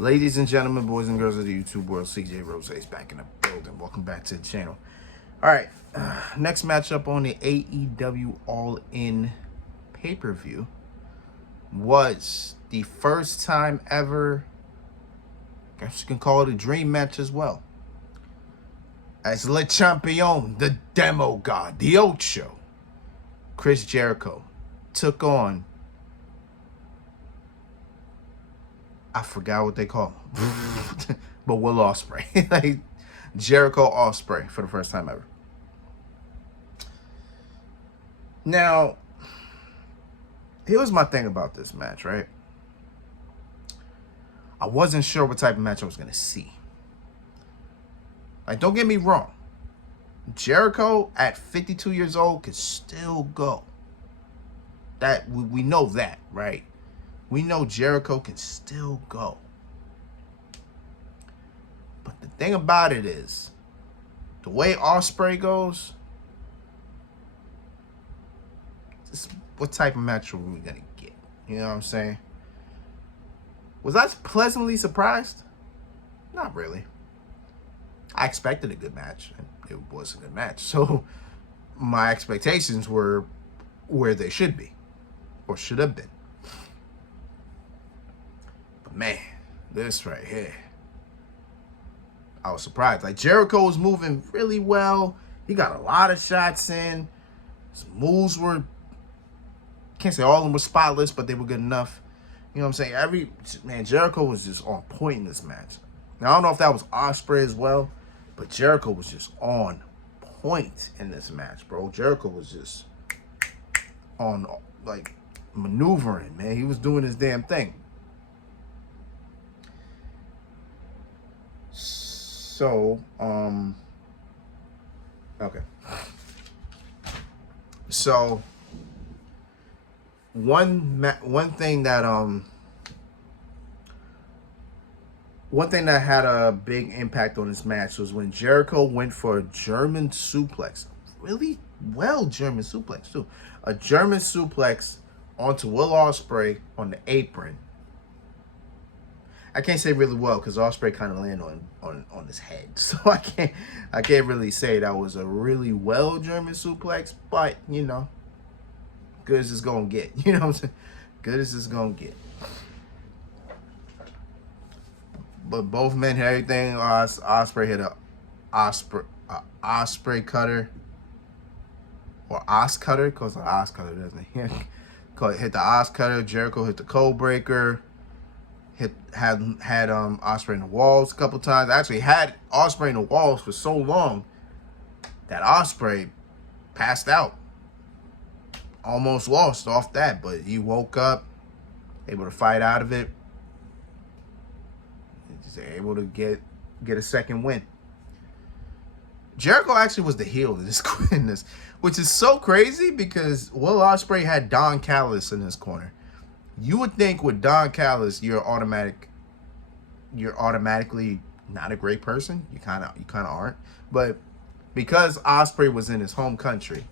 Ladies and gentlemen, boys and girls of the YouTube world, CJ Rose is back in the building. Welcome back to the channel. All right, next matchup on the AEW All-In pay-per-view was the first time ever, I guess you can call it a dream match as well, as Le Champion, the Demo God, the Ocho, Chris Jericho, took on, I forgot what they call him, but Will Osprey. Like Jericho Osprey for the first time ever. Now, here was my thing about this match, right? I wasn't sure what type of match I was going to see. Like, don't get me wrong. Jericho at 52 years old could still go. That we know that, right? We know Jericho can still go. But the thing about it is, the way Osprey goes, what type of match are we going to get? You know what I'm saying? Was I pleasantly surprised? Not really. I expected a good match, and it was a good match. So my expectations were where they should be, or should have been. But man, this right here, I was surprised. Like, Jericho was moving really well. He got a lot of shots in. His moves were, can't say all of them were spotless, but they were good enough. You know what I'm saying? Jericho was just on point in this match. Now, I don't know if that was Osprey as well, but Jericho was just on point in this match, bro. Jericho was just on, like, maneuvering, man. He was doing his damn thing. So, okay. So, one thing that had a big impact on this match was when Jericho went for a German suplex. Really well German suplex, too. A German suplex onto Will Osprey on the apron. I can't say really well because Osprey kind of landed on his head. So I can't really say that was a really well German suplex, but, you know, good as it's going to get. You know what I'm saying? Good as it's going to get. But both men hit everything. Osprey hit a Osprey cutter. Or Os cutter. Calls it Os cutter, doesn't he? Hit the Os cutter. Jericho hit the code breaker. Had Osprey in the walls a couple times. Actually had Osprey in the walls for so long that Osprey passed out. Almost lost off that, but he woke up, able to fight out of it. He's able to get a second win. Jericho actually was the heel in this, which is so crazy because Will Osprey had Don Callis in his corner. You would think with Don Callis, you're automatically not a great person. You kind of aren't. But because Osprey was in his home country,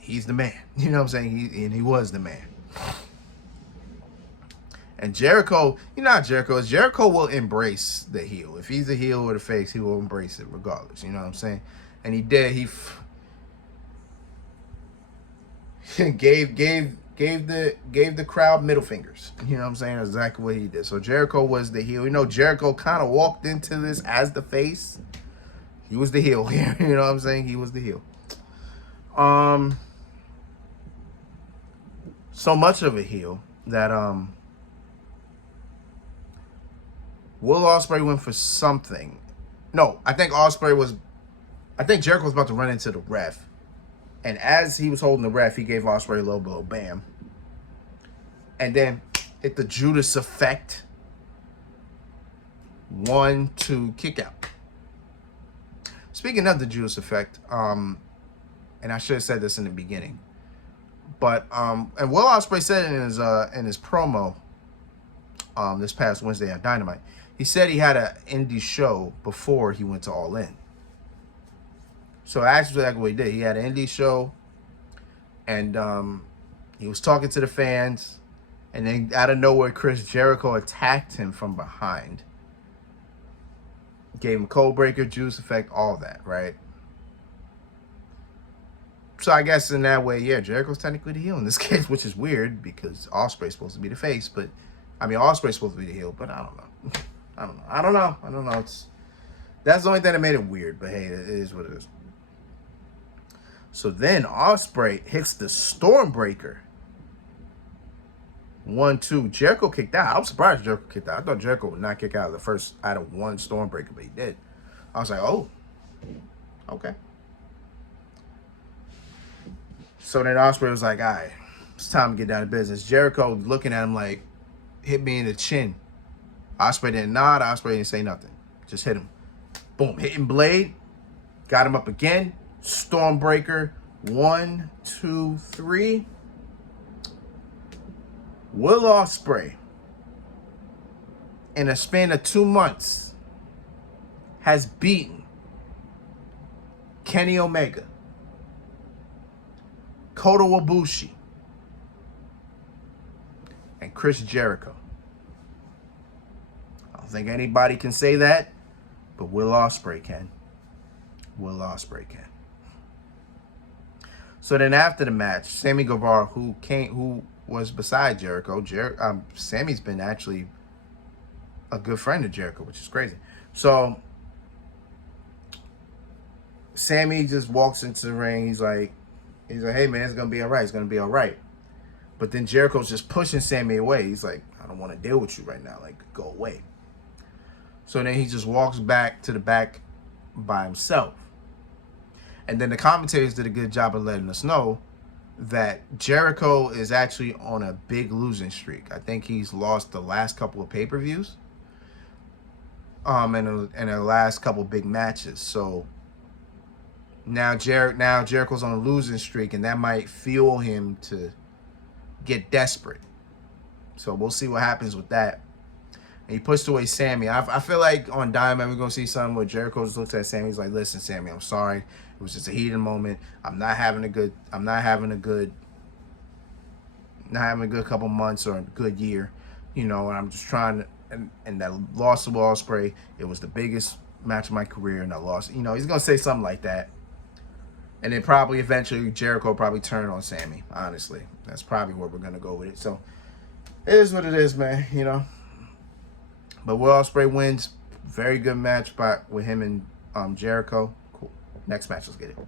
he's the man. You know what I'm saying? He was the man. And Jericho, you know how Jericho is. Jericho will embrace the heel. If he's a heel or the face, he will embrace it regardless. You know what I'm saying? And he did. He gave the crowd middle fingers. You know what I'm saying? That's exactly what he did. So Jericho was the heel. You know, Jericho kind of walked into this as the face. He was the heel here. You know what I'm saying? He was the heel. So much of a heel that Will Osprey went for something. No, I think Jericho was about to run into the ref. And as he was holding the ref, he gave Osprey a little bit of bam. And then hit the Judas effect. 1-2 kick out. Speaking of the Judas effect, and I should have said this in the beginning, but and Will Osprey said in his promo this past Wednesday at Dynamite, he said he had an indie show before he went to All In. So actually, that's what he did. He had an indie show, and he was talking to the fans, And then out of nowhere, Chris Jericho attacked him from behind. Gave him cold breaker, juice effect, all that, right? So I guess in that way, yeah, Jericho's technically the heel in this case, which is weird because Osprey's supposed to be the face, but I mean Osprey's supposed to be the heel, but I don't know. I don't know. That's the only thing that made it weird, but hey, it is what it is. So then Osprey hits the Stormbreaker. 1-2. Jericho kicked out. I was surprised Jericho kicked out. I thought Jericho would not kick out the first out of one Stormbreaker, but he did. I was like, oh, okay. So then Osprey was like, all right, it's time to get down to business. Jericho looking at him like, hit me in the chin. Osprey didn't nod. Osprey didn't say nothing. Just hit him. Boom. Hitting blade. Got him up again. Stormbreaker. 1, 2, 3. Will Osprey, in a span of 2 months, has beaten Kenny Omega, Kota Ibushi, and Chris Jericho. I don't think anybody can say that, but Will Osprey can. Will Osprey can. So then after the match, Sammy Guevara, who was beside Jericho. Sammy's been actually a good friend of Jericho, which is crazy. So Sammy just walks into the ring. He's like, hey man, it's gonna be all right. It's gonna be all right. But then Jericho's just pushing Sammy away. He's like, I don't want to deal with you right now. Like, go away. So then he just walks back to the back by himself. And then the commentators did a good job of letting us know that Jericho is actually on a big losing streak. I think he's lost the last couple of pay-per-views, and the last couple of big matches. So now Jericho's on a losing streak, and that might fuel him to get desperate. So we'll see what happens with that. And he pushed away Sammy. I feel like on Diamond we're gonna see something where Jericho just looks at Sammy. He's like, "Listen, Sammy, I'm sorry. It was just a heated moment. I'm not having a good couple months or a good year, and I'm just trying to." And that loss to Osprey, it was the biggest match of my career, and I lost. He's gonna say something like that, and then probably eventually Jericho probably turn on Sammy. Honestly, that's probably where we're gonna go with it. So it is what it is, man. But Will Osprey wins. Very good match with him and Jericho. Cool. Next match, let's get it.